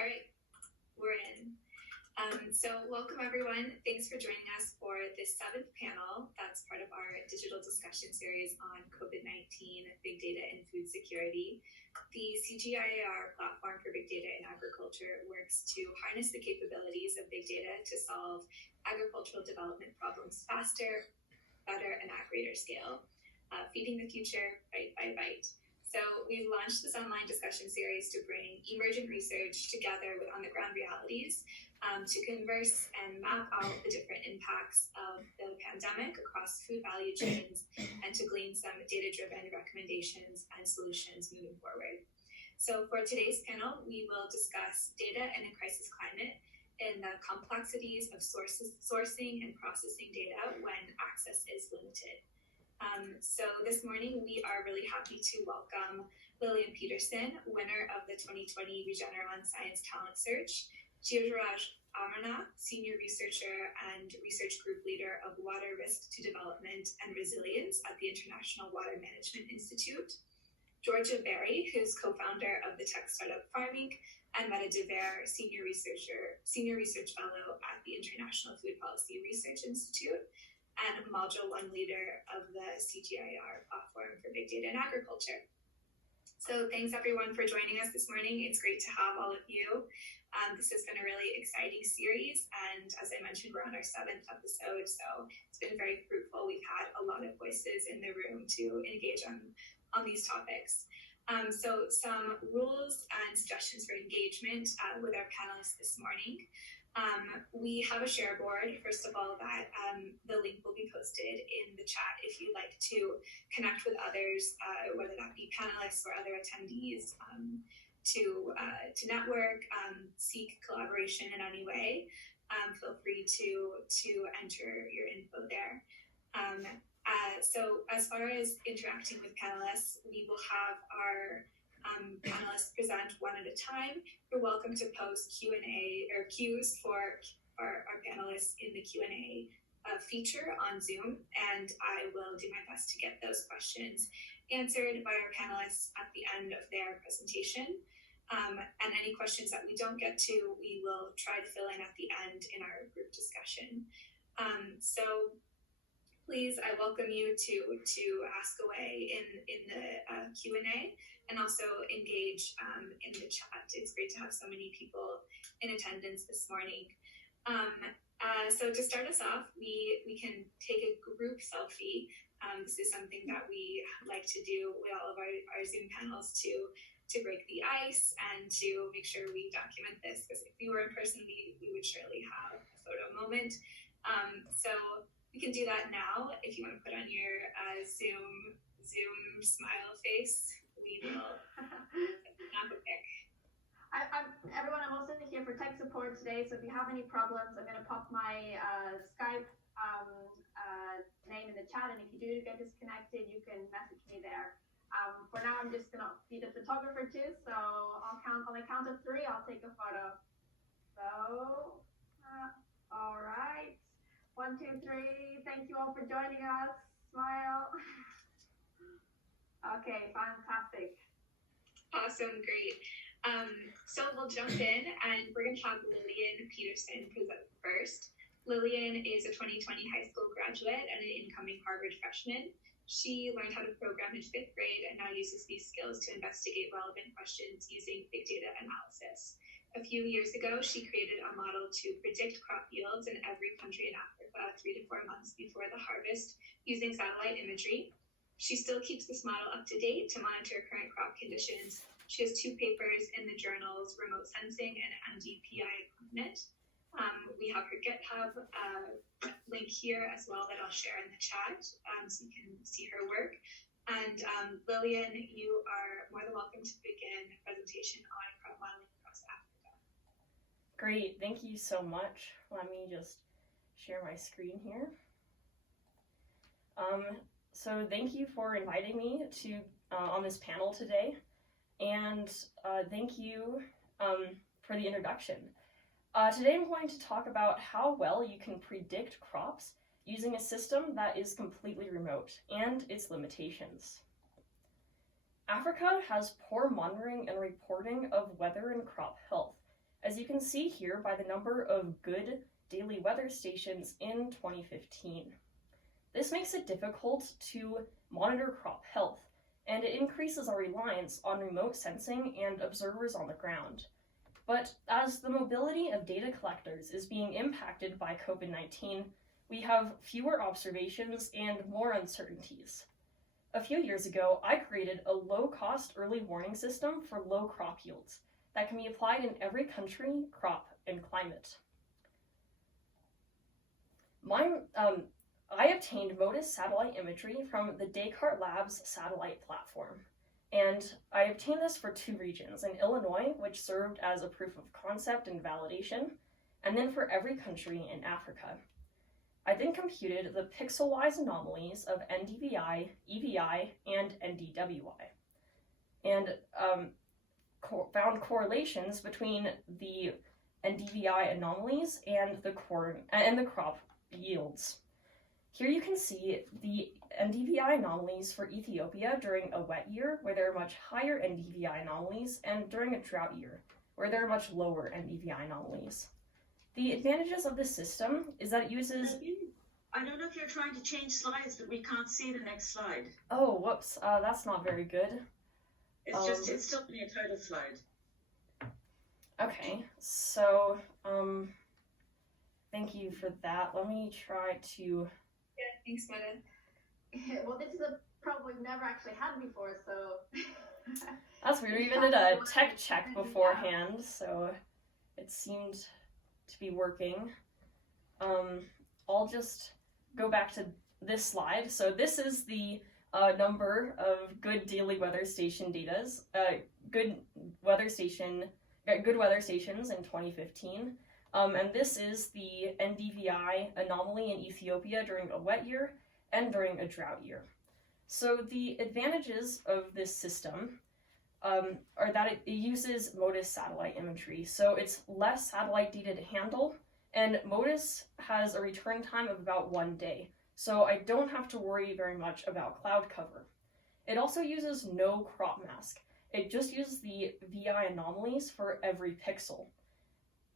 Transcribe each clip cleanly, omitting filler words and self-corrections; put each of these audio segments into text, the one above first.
All right, we're in. So welcome everyone. Thanks for joining us for this 7th panel that's part of our digital discussion series on COVID-19, big data and food security. The CGIAR platform for big data in agriculture works to harness the capabilities of big data to solve agricultural development problems faster, better, and at greater scale, feeding the future bite by bite. So we've launched this online discussion series to bring emergent research together with on-the-ground realities to converse and map out the different impacts of the pandemic across food value chains and to glean some data-driven recommendations and solutions moving forward. So for today's panel, we will discuss data in a crisis climate and the complexities of sourcing and processing data when access is limited. So this morning, we are really happy to welcome Lillian Peterson, winner of the 2020 Regeneron Science Talent Search, Gioraj Amarnath, senior researcher and research group leader of Water Risk to Development and Resilience at the International Water Management Institute, Georgia Berry, who's co-founder of the tech startup Farming, and Meta DeVere, senior research fellow at the International Food Policy Research Institute, and Module 1 leader of the CGIAR platform for big data in agriculture. So thanks everyone for joining us this morning. It's great to have all of you. This has been a really exciting series, and as I mentioned, we're on our 7th episode, so it's been very fruitful. We've had a lot of voices in the room to engage on these topics. So some rules and suggestions for engagement with our panelists this morning. We have a share board, first of all, that the link will be posted in the chat if you'd like to connect with others, whether that be panelists or other attendees, to network, seek collaboration in any way. Feel free to enter your info there. So as far as interacting with panelists, we will have our panelists present one at a time. You're welcome to post Q&A or cues for our panelists in the Q&A feature on Zoom, and I will do my best to get those questions answered by our panelists at the end of their presentation. And any questions that we don't get to, we will try to fill in at the end in our group discussion. So please, I welcome you to ask away in the Q&A and also engage in the chat. It's great to have so many people in attendance this morning. So to start us off, we can take a group selfie. This is something that we like to do with all of our Zoom panels to break the ice and to make sure we document this, because if we were in person, we would surely have a photo moment. So we can do that now. If you want to put on your Zoom smile face, we will snap a pic. Everyone, I'm also here for tech support today, so if you have any problems, I'm going to pop my Skype name in the chat, and if you do get disconnected, you can message me there. For now, I'm just going to be the photographer too, so on the count of 3, I'll take a photo. So, all right. 1, 2, 3. Thank you all for joining us. Smile. Okay, fantastic. Awesome, great. So we'll jump in, and we're going to have Lillian Peterson present first. Lillian is a 2020 high school graduate and an incoming Harvard freshman. She learned how to program in 5th grade and now uses these skills to investigate relevant questions using big data analysis. A few years ago, she created a model to predict crop yields in every country in Africa 3 to 4 months before the harvest using satellite imagery. She still keeps this model up to date to monitor current crop conditions. She has 2 papers in the journals Remote Sensing and MDPI Climate. We have her GitHub link here as well that I'll share in the chat so you can see her work. And Lillian, you are more than welcome to begin a presentation on crop modeling across Africa. Great, thank you so much. Let me just share my screen here. So thank you for inviting me to on this panel today, and thank you for the introduction. Today I'm going to talk about how well you can predict crops using a system that is completely remote and its limitations. Africa has poor monitoring and reporting of weather and crop health, you can see here by the number of good daily weather stations in 2015. This makes it difficult to monitor crop health, and it increases our reliance on remote sensing and observers on the ground. But as the mobility of data collectors is being impacted by COVID-19, we have fewer observations and more uncertainties. A few years ago, I created a low-cost early warning system for low crop yields that can be applied in every country, crop, and climate. I obtained MODIS satellite imagery from the Descartes Labs satellite platform. And I obtained this for 2 regions, in Illinois, which served as a proof of concept and validation, and then for every country in Africa. I then computed the pixel-wise anomalies of NDVI, EVI, and NDWI, and found correlations between the NDVI anomalies and the crop yields. Here you can see the NDVI anomalies for Ethiopia during a wet year, where there are much higher NDVI anomalies, and during a drought year, where there are much lower NDVI anomalies. The advantages of this system is that it uses... I don't know if you're trying to change slides, but we can't see the next slide. Oh, whoops, that's not very good. It's still in your title slide. Okay, so, thank you for that. Let me try to... Yeah, thanks, Meta. Well, this is a problem we've never actually had before, so... That's weird. We even did a tech check beforehand, so it seemed to be working. I'll just go back to this slide. So this is the number of good daily weather station good weather stations in 2015. And this is the NDVI anomaly in Ethiopia during a wet year and during a drought year. So the advantages of this system are that it uses MODIS satellite imagery. So it's less satellite data to handle, and MODIS has a return time of about 1 day. So I don't have to worry very much about cloud cover. It also uses no crop mask. It just uses the VI anomalies for every pixel.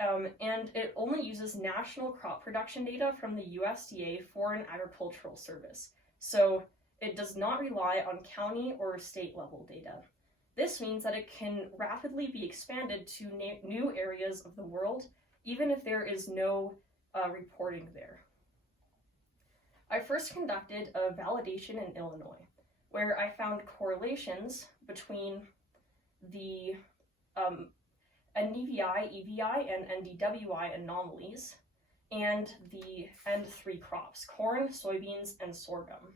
And it only uses national crop production data from the USDA Foreign Agricultural Service. So it does not rely on county or state level data. This means that it can rapidly be expanded to new areas of the world, even if there is no reporting there. I first conducted a validation in Illinois, where I found correlations between the NDVI, EVI, and NDWI anomalies and the N3 crops, corn, soybeans, and sorghum.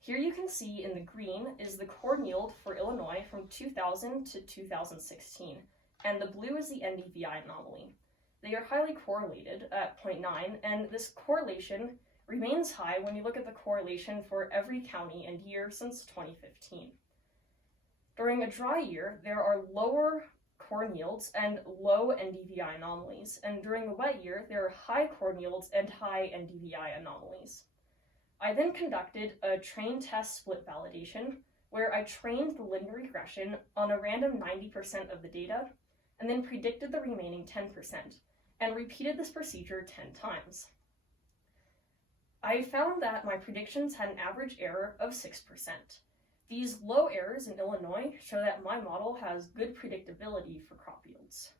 Here you can see in the green is the corn yield for Illinois from 2000 to 2016, and the blue is the NDVI anomaly. They are highly correlated at 0.9, and this correlation remains high when you look at the correlation for every county and year since 2015. During a dry year, there are lower corn yields and low NDVI anomalies, and during a wet year, there are high corn yields and high NDVI anomalies. I then conducted a train test split validation, where I trained the linear regression on a random 90% of the data, and then predicted the remaining 10%, and repeated this procedure 10 times. I found that my predictions had an average error of 6%. These low errors in Illinois show that my model has good predictability for crop yields.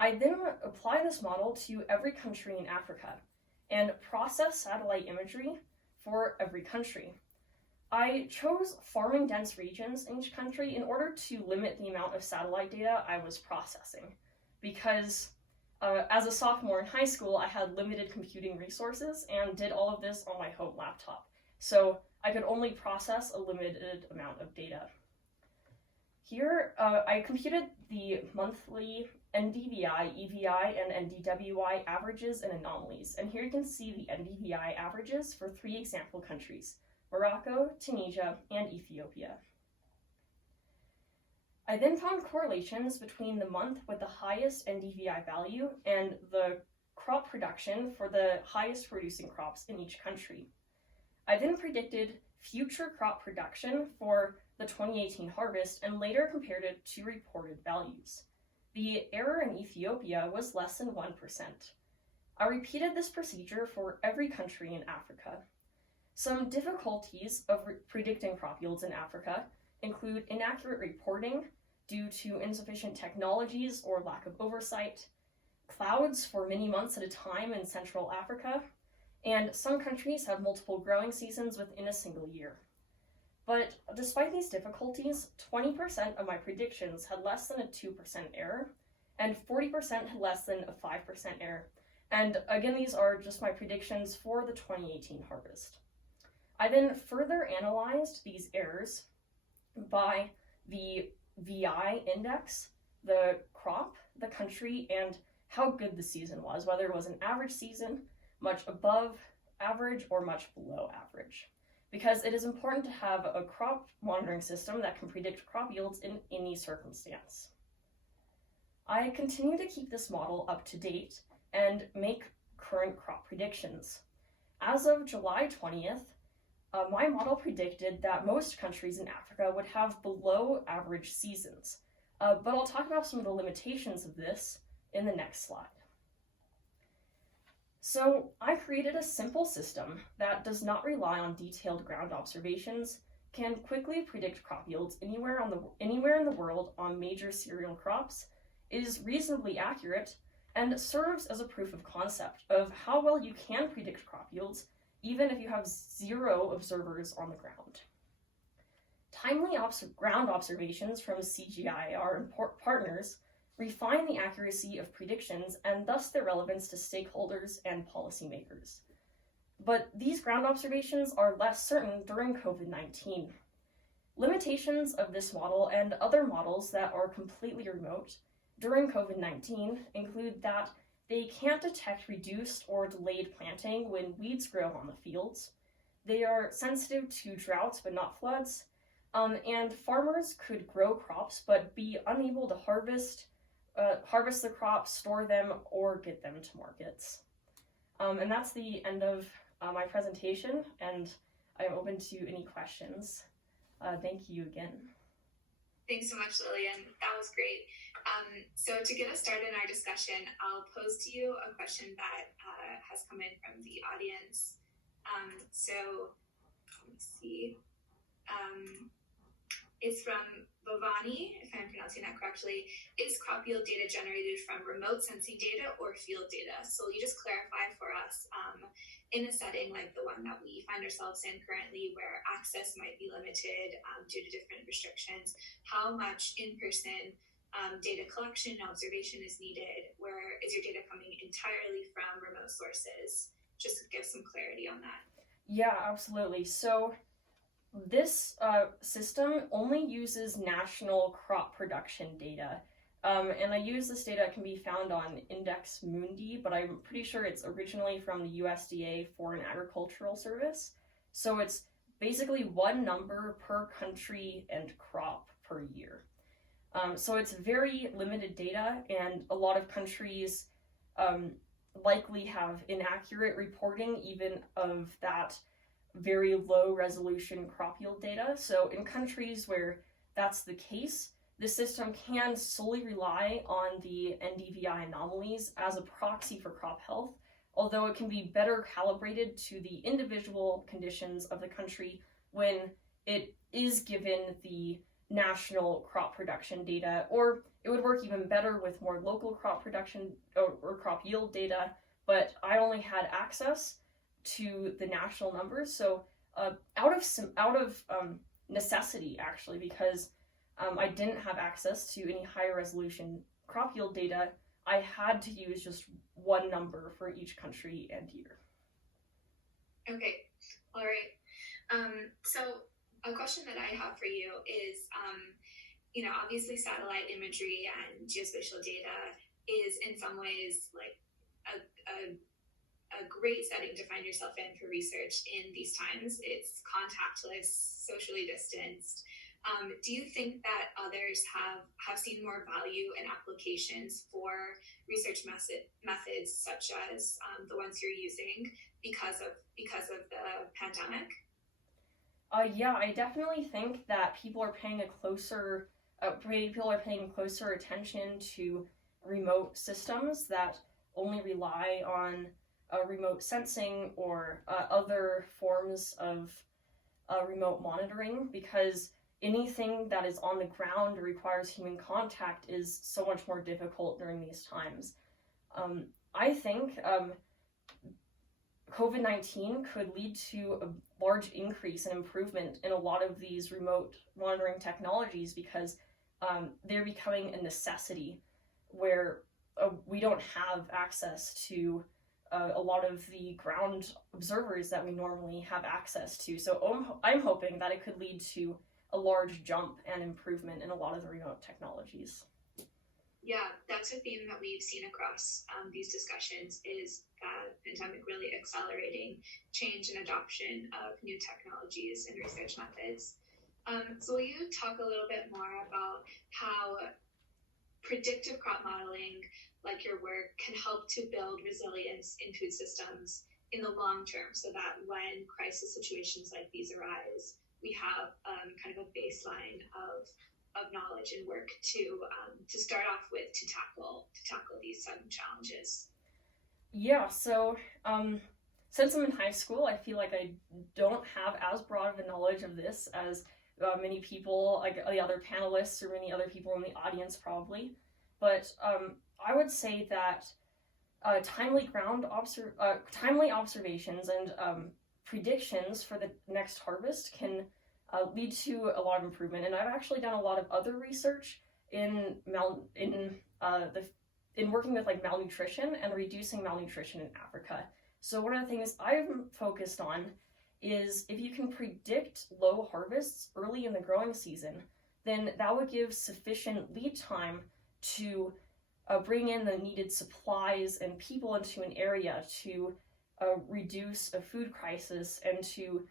I then apply this model to every country in Africa and process satellite imagery for every country. I chose farming dense regions in each country in order to limit the amount of satellite data I was processing, because as a sophomore in high school, I had limited computing resources and did all of this on my home laptop. So I could only process a limited amount of data. Here, I computed the monthly NDVI, EVI, and NDWI averages and anomalies. And here you can see the NDVI averages for 3 example countries: Morocco, Tunisia, and Ethiopia. I then found correlations between the month with the highest NDVI value and the crop production for the highest producing crops in each country. I then predicted future crop production for the 2018 harvest and later compared it to reported values. the error in Ethiopia was less than 1%. I repeated this procedure for every country in Africa. Some difficulties of predicting crop yields in Africa include inaccurate reporting due to insufficient technologies or lack of oversight, clouds for many months at a time in Central Africa, and some countries have multiple growing seasons within a single year. But despite these difficulties, 20% of my predictions had less than a 2% error, and 40% had less than a 5% error. And again, these are just my predictions for the 2018 harvest. I then further analyzed these errors by the VI index, the crop, the country, and how good the season was, whether it was an average season, much above average, or much below average. Because it is important to have a crop monitoring system that can predict crop yields in any circumstance. I continue to keep this model up to date and make current crop predictions. As of July 20th, my model predicted that most countries in Africa would have below average seasons, but I'll talk about some of the limitations of this in the next slide. So I created a simple system that does not rely on detailed ground observations, can quickly predict crop yields anywhere in the world on major cereal crops, is reasonably accurate, and serves as a proof of concept of how well you can predict crop yields even if you have 0 observers on the ground. Timely ground observations from CGI, our partners, refine the accuracy of predictions and thus their relevance to stakeholders and policymakers. But these ground observations are less certain during COVID-19. Limitations of this model and other models that are completely remote during COVID-19 include that they can't detect reduced or delayed planting when weeds grow on the fields. They are sensitive to droughts but not floods, and farmers could grow crops but be unable to harvest the crops, store them, or get them to markets. And that's the end of my presentation, and I'm open to any questions. Thank you again. Thanks so much, Lillian. That was great. So to get us started in our discussion, I'll pose to you a question that has come in from the audience. So let me see. It's from Bhavani, if I'm pronouncing that correctly. Is crop yield data generated from remote sensing data or field data? So will you just clarify for us, in a setting like the one that we find ourselves in currently, where access might be limited due to different restrictions, how much in-person data collection and observation is needed? Where is your data coming entirely from remote sources? Just to give some clarity on that. Yeah, absolutely. So this system only uses national crop production data. And I use this data, can be found on Index Mundi, but I'm pretty sure it's originally from the USDA Foreign Agricultural Service. So it's basically one number per country and crop per year. So it's very limited data, and a lot of countries likely have inaccurate reporting even of that very low resolution crop yield data. So in countries where that's the case, the system can solely rely on the NDVI anomalies as a proxy for crop health, although it can be better calibrated to the individual conditions of the country when it is given the national crop production data, or it would work even better with more local crop production or crop yield data, but I only had access to the national numbers, so out of necessity, actually, because I didn't have access to any higher resolution crop yield data, I had to use just one number for each country and year. Okay, all right. So a question that I have for you is, obviously satellite imagery and geospatial data is in some ways like a great setting to find yourself in for research in these times. It's contactless, socially distanced. Do you think that others have seen more value in applications for research methods such as the ones you're using because of the pandemic? Yeah, I definitely think that people are paying a closer people are paying closer attention to remote systems that only rely on remote sensing or other forms of remote monitoring, because anything that is on the ground or requires human contact is so much more difficult during these times. I think COVID-19 could lead to a large increase and improvement in a lot of these remote monitoring technologies, because they're becoming a necessity where we don't have access to a lot of the ground observers that we normally have access to. So I'm hoping that it could lead to a large jump and improvement in a lot of the remote technologies. Yeah, that's a theme that we've seen across these discussions, is that pandemic really accelerating change and adoption of new technologies and research methods. So will you talk a little bit more about how predictive crop modeling, like your work, can help to build resilience in food systems in the long term, so that when crisis situations like these arise, we have kind of a baseline of knowledge and work to start off with to tackle these sudden challenges? Yeah, so since I'm in high school, I feel like I don't have as broad of a knowledge of this as many people, like the other panelists or many other people in the audience probably. But I would say that timely observations and predictions for the next harvest can lead to a lot of improvement. And I've actually done a lot of other research in working with like malnutrition and reducing malnutrition in Africa. So one of the things I'm focused on is, if you can predict low harvests early in the growing season, then that would give sufficient lead time to bring in the needed supplies and people into an area to reduce a food crisis and to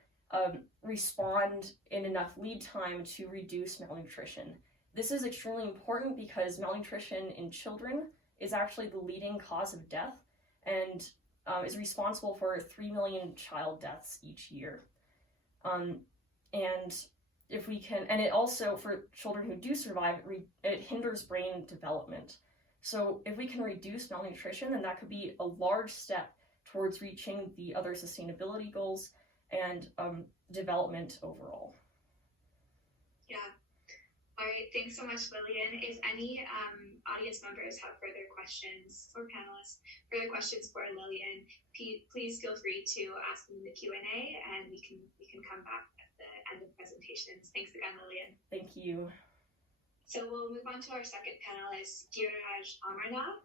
respond in enough lead time to reduce malnutrition. This is extremely important because malnutrition in children is actually the leading cause of death and is responsible for 3 million child deaths each year. And if we can, and it also, for children who do survive, it hinders brain development. So if we can reduce malnutrition, then that could be a large step towards reaching the other sustainability goals and development overall. Yeah. All right, thanks so much, Lillian. If any audience members have further questions, or panelists, further questions for Lillian, please feel free to ask them in the Q&A, and we can come back at the end of presentations. Thanks again, Lillian. Thank you. So we'll move on to our second panelist, Giriraj Amarnath.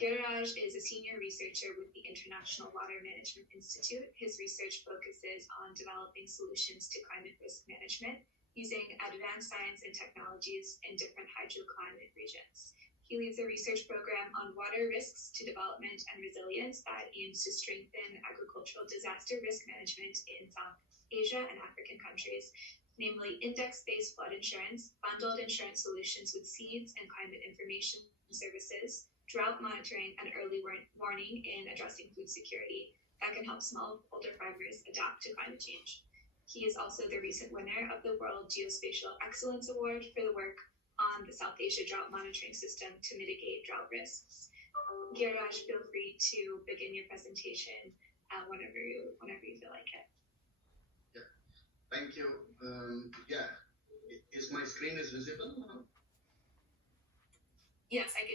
Giriraj is a senior researcher with the International Water Management Institute. His research focuses on developing solutions to climate risk management using advanced science and technologies in different hydroclimate regions. He leads a research program on water risks to development and resilience that aims to strengthen agricultural disaster risk management in South Asia and African countries, namely index-based flood insurance, bundled insurance solutions with seeds and climate information services, drought monitoring, and early warning in addressing food security that can help smallholder farmers adapt to climate change. He is also the recent winner of the World Geospatial Excellence Award for the work on the South Asia drought monitoring system to mitigate drought risks. Giriraj, feel free to begin your presentation whenever you feel like it. Yeah, thank you. Is my screen visible now? Yes, I can.